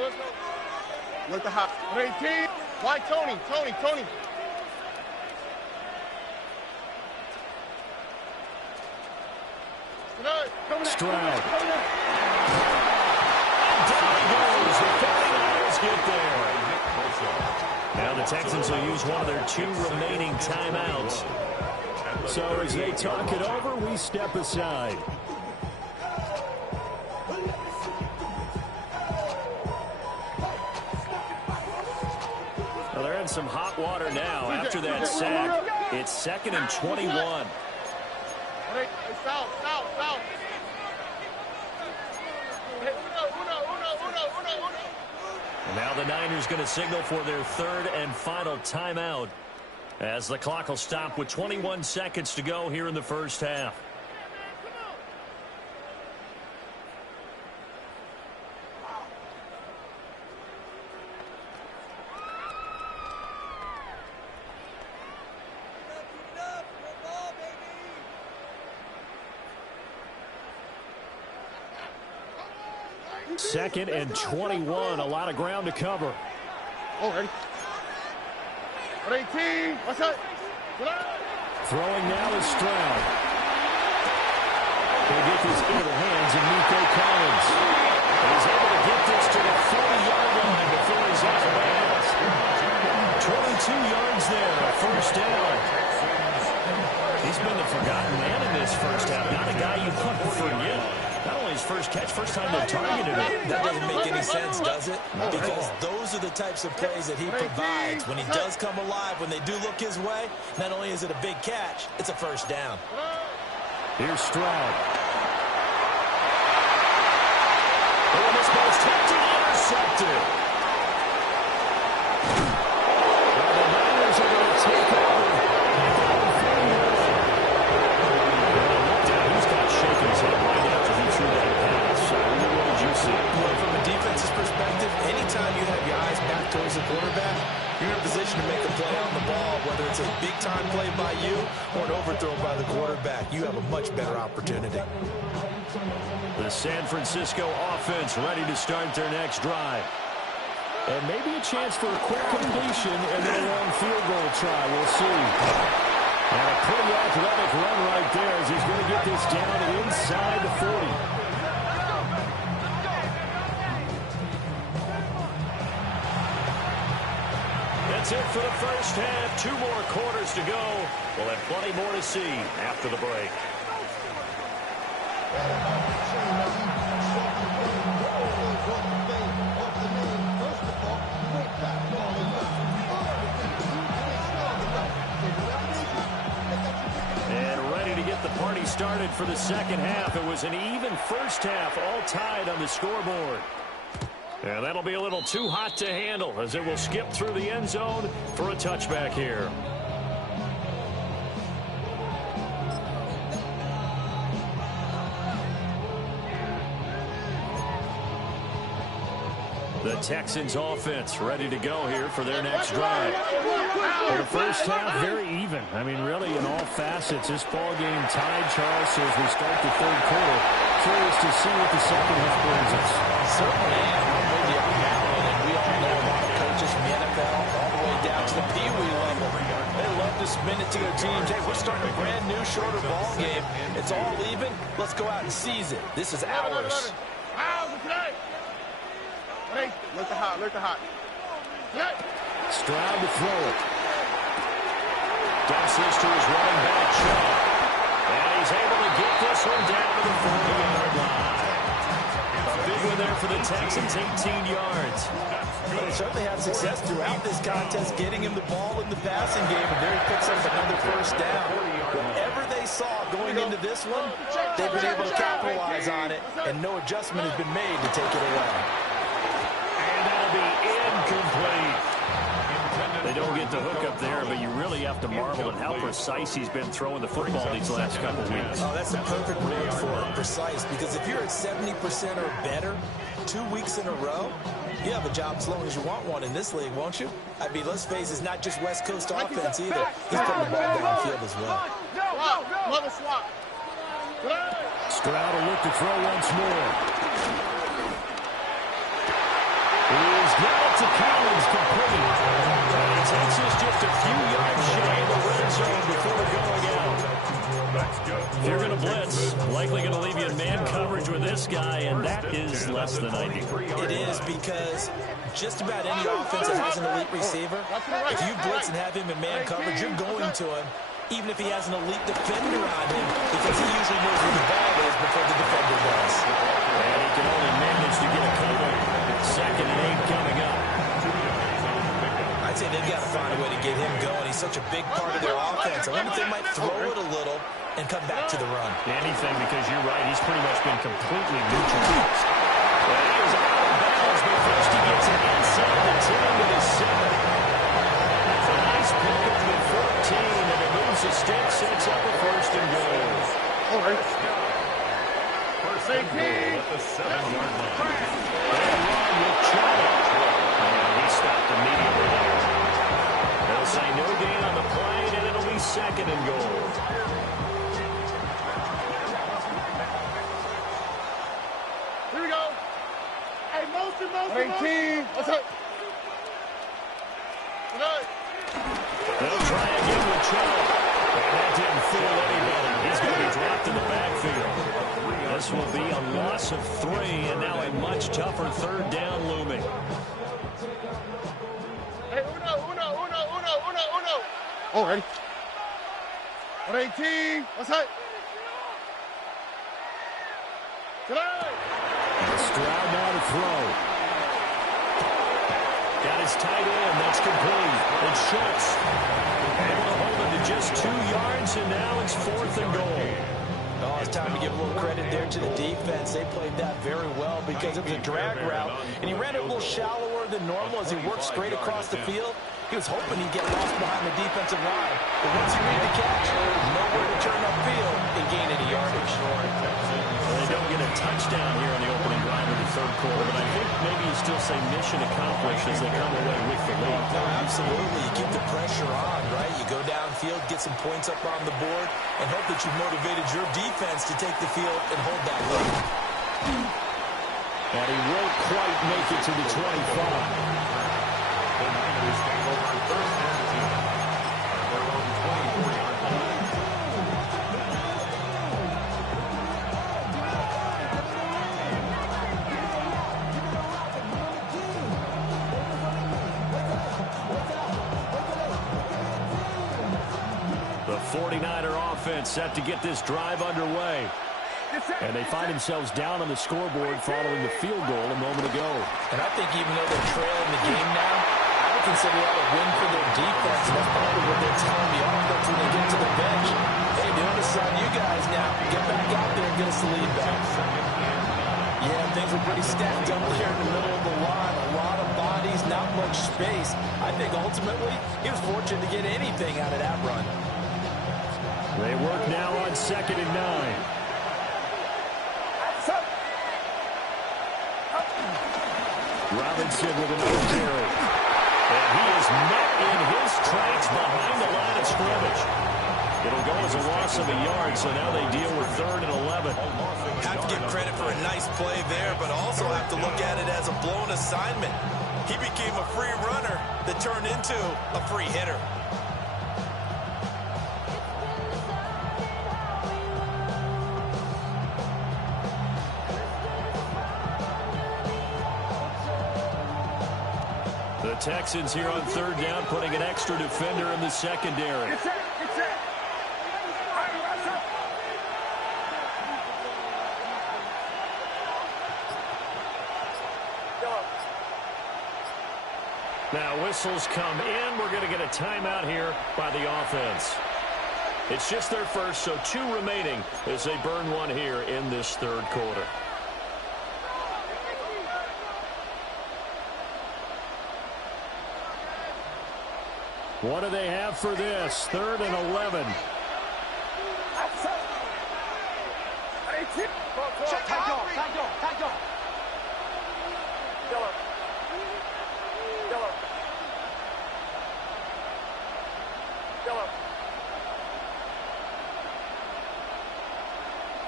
let's go. Look the hot. 18. Why Tony? Stroud. Down he goes. The 49ers get there. Now the Texans will use one of their 2 remaining timeouts. So as they talk it over, we step aside. Well, they're in some hot water now after that sack. It's 2nd and 21. South. Now the Niners going to signal for their 3rd and final timeout as the clock will stop with 21 seconds to go here in the first half. Second and 21, a lot of ground to cover. Oh, ready. 18. What's up? Throwing now is Stroud. They get this into the hands of Nico Collins. He's able to get this to the 40-yard line before he's out of bounds. 22 yards there, a first down. He's been the forgotten man in this first half. Not a guy you want to forget. Not only his first catch, first time they targeted him. That doesn't make any sense, does it? Because those are the types of plays that he provides. When he does come alive, when they do look his way, not only is it a big catch, it's a first down. Here's Stroud. Oh, this ball's tipped and intercepted. Well, the Niners are going to take over. He's got shaking his head right after he threw that pass. What did you see? Well, from a defense's perspective, anytime you have your eyes back towards the quarterback, you're in a position to make a play on the ball, whether it's a big-time play by you or an overthrow by the quarterback. You have a much better opportunity. The San Francisco offense ready to start their next drive. And maybe a chance for a quick completion and then a long field goal try. We'll see. And a pretty athletic run right there as he's going to get this down inside the 40. That's it for the first half. 2 more quarters to go. We'll have plenty more to see after the break. And ready to get the party started for the second half. It was an even first half, all tied on the scoreboard. And that'll be a little too hot to handle as it will skip through the end zone for a touchback here. The Texans offense ready to go here for their next drive. Well, the first half very even. I mean, really in all facets, this ball game tied, Charles, so as we start the third quarter. Curious to see what the second half brings us. Certainly, I'm with you on that one, and we all know a lot of coaches from the NFL all the way down to the Pee Wee level. They love to spin it to their teams. Hey, we're starting a brand new, shorter ball game. It's all even. Let's go out and seize it. This is ours. Look the hot. Stroud to throw it. Dumps this to his running back, Chubb. And he's able to get this one down to the 40-yard line. A big one there for the Texans, 18 yards. They certainly had success throughout this contest, getting him the ball in the passing game, and there he picks up another first down. Whatever they saw going into this one, they've been able to capitalize on it, and no adjustment has been made to take it away. Incomplete. They don't get the hook up there, but you really have to marvel at how precise he's been throwing the football these last couple of weeks. Oh, that's the perfect word for it, precise, because if you're at 70% or better 2 weeks in a row, you have a job as long as you want one in this league, won't you? I mean, let's face it, it's not just West Coast offense either. He's putting the ball downfield as well. Stroud will look to throw once more. He's got it to Collins, complete. And he takes us just a few yards shy of the red zone before going out. If you're going to blitz, likely going to leave you in man coverage with this guy, and that is less than ideal. It is, because just about any offense that has an elite receiver, if you blitz and have him in man coverage, you're going to him, even if he has an elite defender on him, because he usually knows where the ball is before the defender does. And he can only manage to get a cover. 2nd and 8 coming up. I'd say they've got to find a way to get him going. He's such a big part of their offense. I wonder if they might throw it a little and come back to the run. Anything, because you're right, he's pretty much been completely neutralized. Well, he is out of bounds, but first he gets it inside the 10 to the 7. It's a nice pick up to 14, and it moves the stick, sets up a 1st and goal. All right. First and goal at the 7-yard line. And run with Chubba. And he stopped immediately there. They'll say no gain on the play, and it'll be 2nd and goal. Here we go. Hey, motion. 18. What's up? They'll try again with Chubba. And that didn't fool anybody. He's going to be dropped in the backfield. This will be a loss of 3, and now a much tougher 3rd down looming. Hey, uno. All right. 118. What's up? Stroud now to throw. Got his tight end. That's complete. And Schultz able to hold him to just 2 yards, and now it's 4th and goal. Oh, it's time to give a little credit there to the defense. They played that very well because it was a drag route, and he ran it a little shallower than normal as he worked straight across the field. He was hoping he'd get lost behind the defensive line. But once he made the catch, nowhere to turn upfield and gain any yardage. Well, they don't get a touchdown here on the opening drive of the 3rd quarter, but I think maybe you still say mission accomplished as they come away with the lead. No, absolutely. You keep the pressure on, right? You go downfield, get some points up on the board, and hope that you've motivated your defense to take the field and hold that lead. And he won't quite make it to the 25. The 49er offense set to get this drive underway. And they find themselves down on the scoreboard following the field goal a moment ago. And I think even though they're trailing the game now, I would consider that a win for their defense. That's probably what they're telling the offense when they get to the bench. Hey, the onus is on you guys now. Get back out there and get us the lead back. Yeah, things were pretty stacked up there in the middle of the line. A lot of bodies, not much space. I think ultimately he was fortunate to get anything out of that run. They work now on 2nd and 9. Robinson with another carry. And he is met in his tracks behind the line of scrimmage. It'll go as a loss of a yard, so now they deal with 3rd and 11. Have to give credit for a nice play there, but also have to look at it as a blown assignment. He became a free runner that turned into a free hitter. The Texans here on 3rd down, putting an extra defender in the secondary. Now whistles come in. We're going to get a timeout here by the offense. It's just their first, so 2 remaining as they burn one here in this 3rd quarter. What do they have for this? 3rd and 11.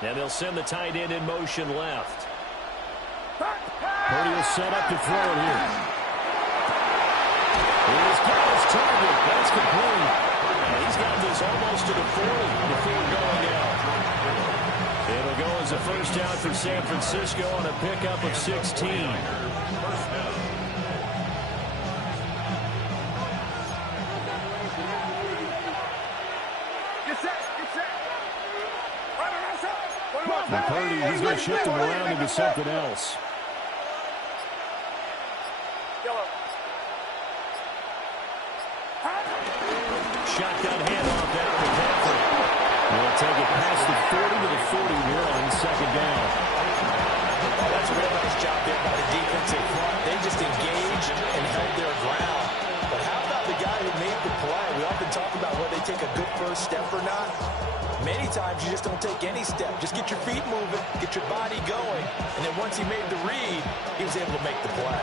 And they'll send the tight end in motion left. Purdy will set up to throw it here. He's got his target. That's complete. He's got this almost to the 40 before going out. It'll go as a first down for San Francisco on a pickup of 16. And Purdy, he's going to shift him around into something else. Shotgun handoff down to McCaffrey. They'll take it past the 40 to the 41, second down. Oh, that's a real nice job there by the defensive front. They just engaged and held their ground. But how about the guy who made the play? We often talk about whether they take a good first step or not. Many times you just don't take any step. Just get your feet moving, get your body going. And then once he made the read, he was able to make the play.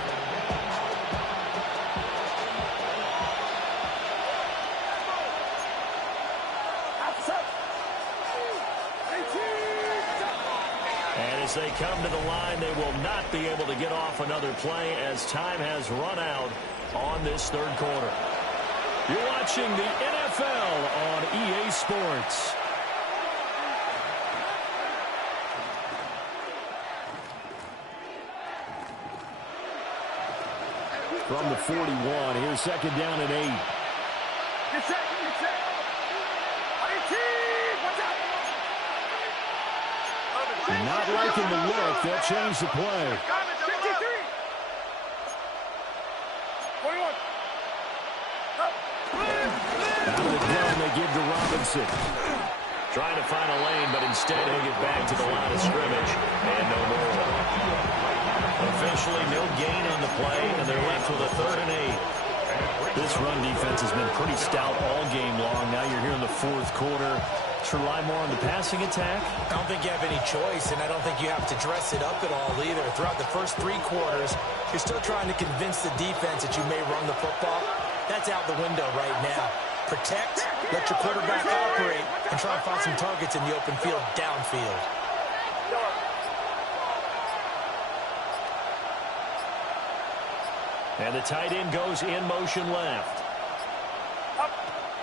And as they come to the line, they will not be able to get off another play as time has run out on this third quarter. You're watching the NFL on EA Sports. From the 41, here's second down and 8. Get set, get set. 18, watch out. Not liking the look. They'll change the play. 53. 21. Out of the gun, they give to Robinson. Trying to find a lane, but instead he'll get back to the line of scrimmage. And no more. Officially, no gain on the play, and they're left with a 3rd and 8. This run defense has been pretty stout all game long. Now you're here in the fourth quarter. To rely more on the passing attack? I don't think you have any choice, and I don't think you have to dress it up at all either. Throughout the first 3 quarters, you're still trying to convince the defense that you may run the football. That's out the window right now. Protect, let your quarterback operate, and try and find some targets in the open field downfield. And the tight end goes in motion left.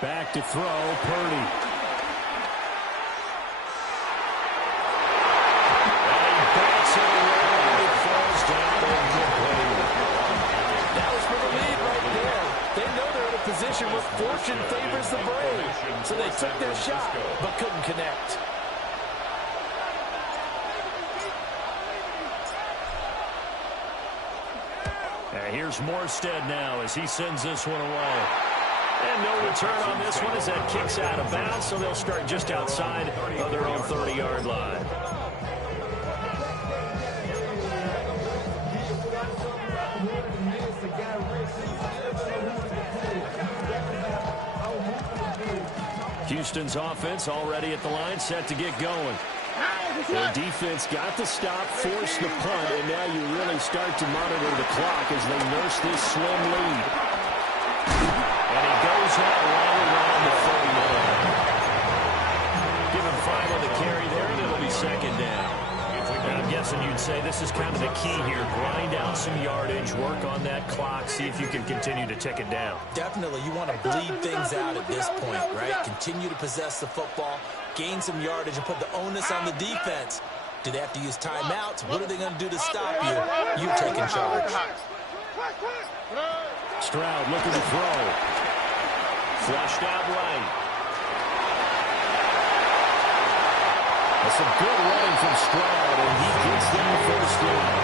Back to throw, Purdy. And he bats it away. It falls down incomplete. That was for the lead right there. They know they're in a position where fortune favors the brave. So they took their shot, but couldn't connect. And here's Morstead now as he sends this one away. And no return on this one as that kicks out of bounds, so they'll start just outside of their own 30-yard line. Houston's offense already at the line, set to get going. Their defense got the stop, forced the punt, and now you really start to monitor the clock as they nurse this slim lead. And he goes out right around the 30 line. Give him 5 on the carry there, and it'll be second down. And I'm guessing you'd say this is kind of the key here. Grind out some yardage, work on that clock, see if you can continue to tick it down. Definitely, you want to bleed things out at this point, right? Continue to possess the football, gain some yardage, and put the onus on the defense. Do they have to use timeouts? What are they going to do to stop you? You're taking charge. Stroud looking to throw. Flushed out right. That's some good running from Stroud, and he gets them the first down.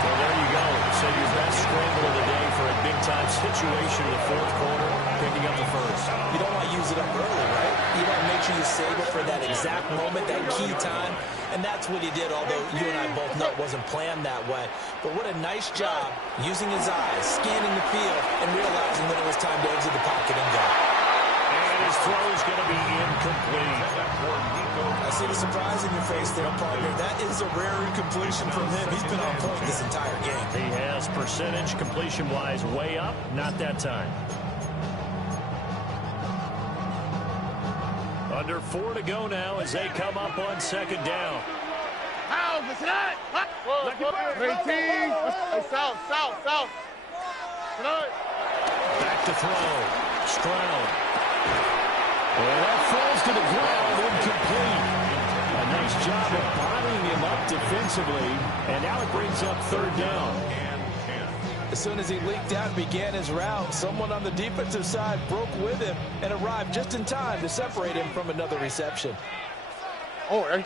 So there you go. So your best scramble of the day for a big-time situation in the fourth quarter, picking up the first. You don't want to use it up early, right? You want to make sure you save it for that exact moment, that key time. And that's what he did, although you and I both know it wasn't planned that way. But what a nice job using his eyes, scanning the field, and realizing that it was time to exit the pocket and go. And his throw is going to be incomplete. I see the surprise in your face there, partner. That is a rare incompletion from him. He's been on point this entire game. He has percentage completion-wise way up. Not that time. Under 4 to go now as they come up on second down. 18. South. Back to throw. Stroud. And that falls to the ground, incomplete. A nice job of bodying him up defensively, and now it brings up third down. As soon as he leaked out and began his route, someone on the defensive side broke with him and arrived just in time to separate him from another reception. From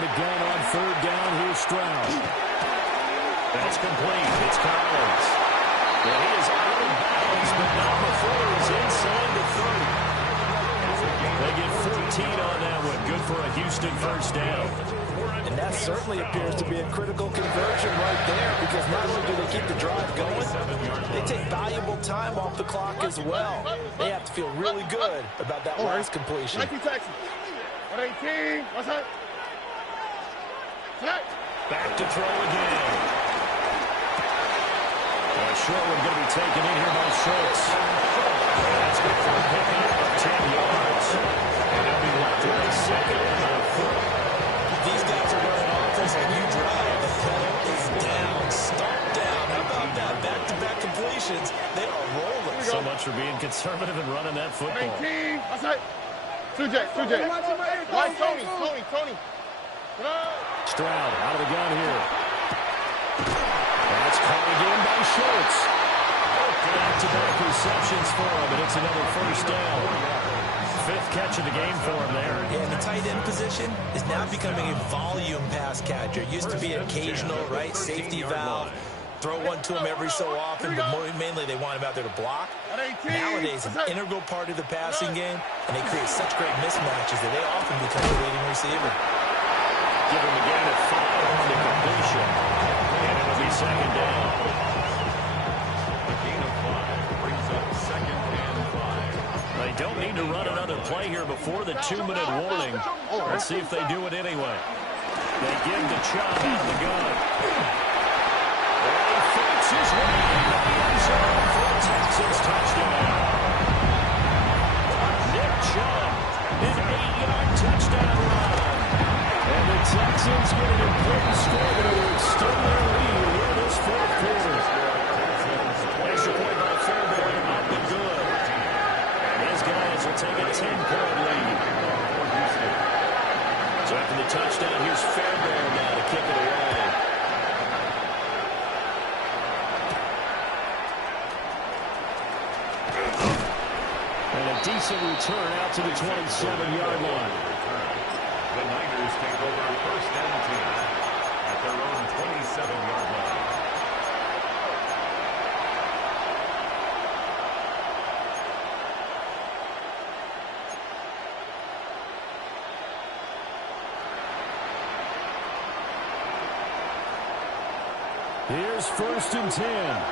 the gun on third down, here's Stroud. That's complete. It's Collins. Well, he is out of bounds, but not before he's inside the 30. They get 14 on that one. Good for a Houston first down. And that certainly appears to be a critical conversion right there, because not only do they keep the drive going, they take valuable time off the clock as well. They have to feel really good about that last completion. 118. What's that? Back to throw again. Short one going to be taken in here by Schultz. That's good for a pickup of 10 yards. And they'll be left with a second and a foot. These guys are running offense and you drive. The pedal is down. Start down. How about that? Back-to-back completions. They are rolling. So much for being conservative and running that football. 18. What's that? 2J. Why Tony? Stroud out of the gun here. That's caught again by Schultz. Back-to-back receptions for him, and it's another first down. Fifth catch of the game for him there. Yeah, the tight end position is now becoming a volume pass catcher. It used to be an occasional, right, safety valve. Throw one to him every so often, but mainly they want him out there to block. Nowadays, an integral part of the passing game, and they create such great mismatches that they often become the leading receiver. Give him again at 5 on the completion. And it'll be second down. A gain of 5 brings up second and 5. They don't need to run another play here before the 2-minute warning. Let's see if they do it anyway. They give to Chubb out of the gun. And he fakes his way into the end zone for a Texans touchdown. Nick Chubb, an 8-yard touchdown run. And the Texans get an important score to extend their lead in this fourth quarter. Extra point by Fairbairn up and good. And his guys will take a 10-point lead. So after the touchdown, here's Fairbairn now to kick it away. And a decent return out to the 27-yard line. The Niners take over first and 10 at their own 27-yard line. Here's first and 10.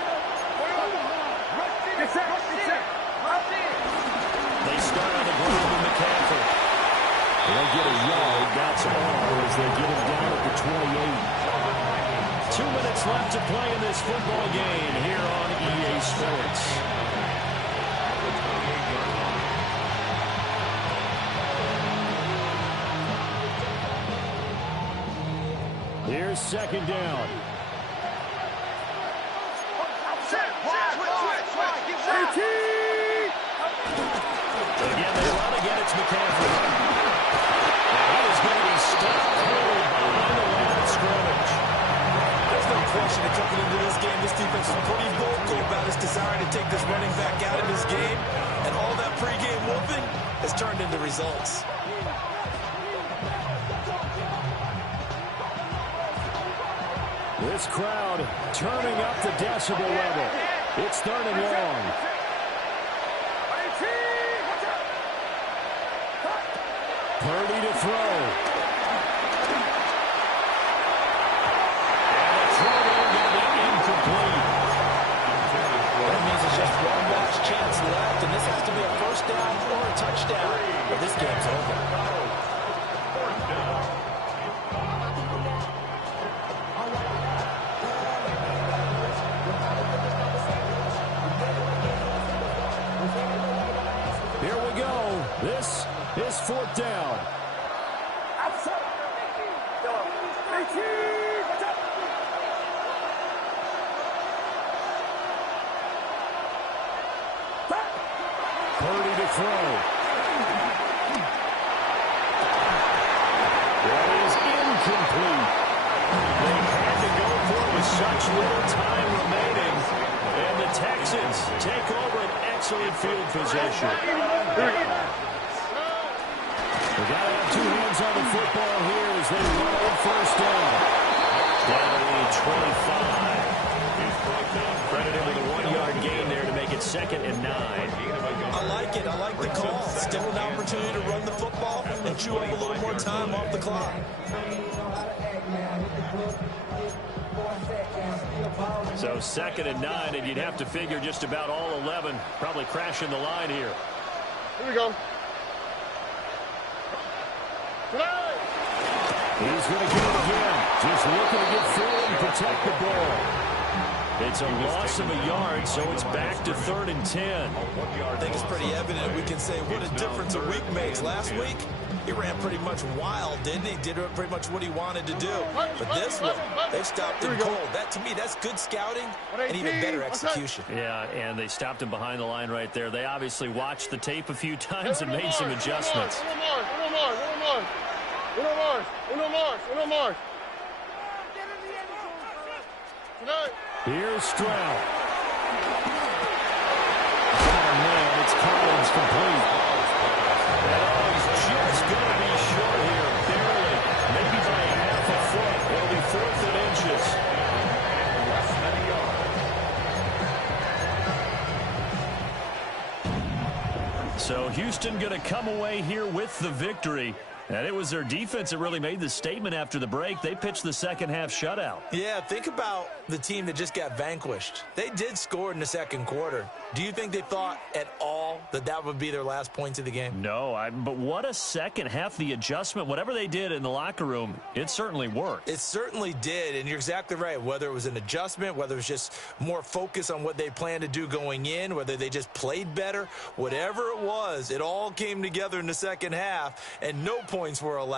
They start on the ground with McCaffrey. They'll get a yard. That's all as they get him down at the 28. 2 minutes left to play in this football game here on EA Sports. Here's second down. Again, they run again. It's McCaffrey. And he is going to be stuck cold behind the line of scrimmage. There's no question that coming into this game, this defense is pretty vocal about its desire to take this running back out of this game. And all that pregame whooping has turned into results. This crowd turning up the decibel level. It's third and long. Purdy to throw. And the throw going to be incomplete. That means there's just one last chance left, and this has to be a first down or a touchdown, or this game's over. Here we go. This is fourth down. Purdy to throw. That is incomplete. They had to go for it with such little time remaining. And the Texans take over an excellent field position. They got to have two hands on the football here as they run on first down. Down to the 25. Credit him with a 1-yard gain there to make it 2nd and 9. I like it. I like the call. Still an opportunity to run the football and chew up a little more time off the clock. So 2nd and 9, and you'd have to figure just about all 11 probably crashing the line here. Here we go. He's going to get it again. Just looking to get through and protect the ball. It's a loss of a yard, so it's back to 3rd and 10. I think it's pretty evident. We can say what a difference a week makes. Last week, he ran pretty much wild, didn't he? Did pretty much what he wanted to do. But this one, they stopped him cold. That, to me, that's good scouting and even better execution. Yeah, and they stopped him behind the line right there. They obviously watched the tape a few times and made some adjustments. Here's Stroud. Oh, man, it's Collins complete. And he's just going to be short here, barely. Maybe by a half a foot. It'll be 4th and inches. So Houston going to come away here with the victory. And it was their defense that really made the statement after the break. They pitched the second half shutout. Yeah, think about the team that just got vanquished. They did score in the second quarter. Do you think they thought at all that that would be their last points of the game? No, but what a second half. The adjustment, whatever they did in the locker room, it certainly worked. It certainly did, and you're exactly right. Whether it was an adjustment, whether it was just more focus on what they planned to do going in, whether they just played better, whatever it was, it all came together in the second half, and no points were allowed.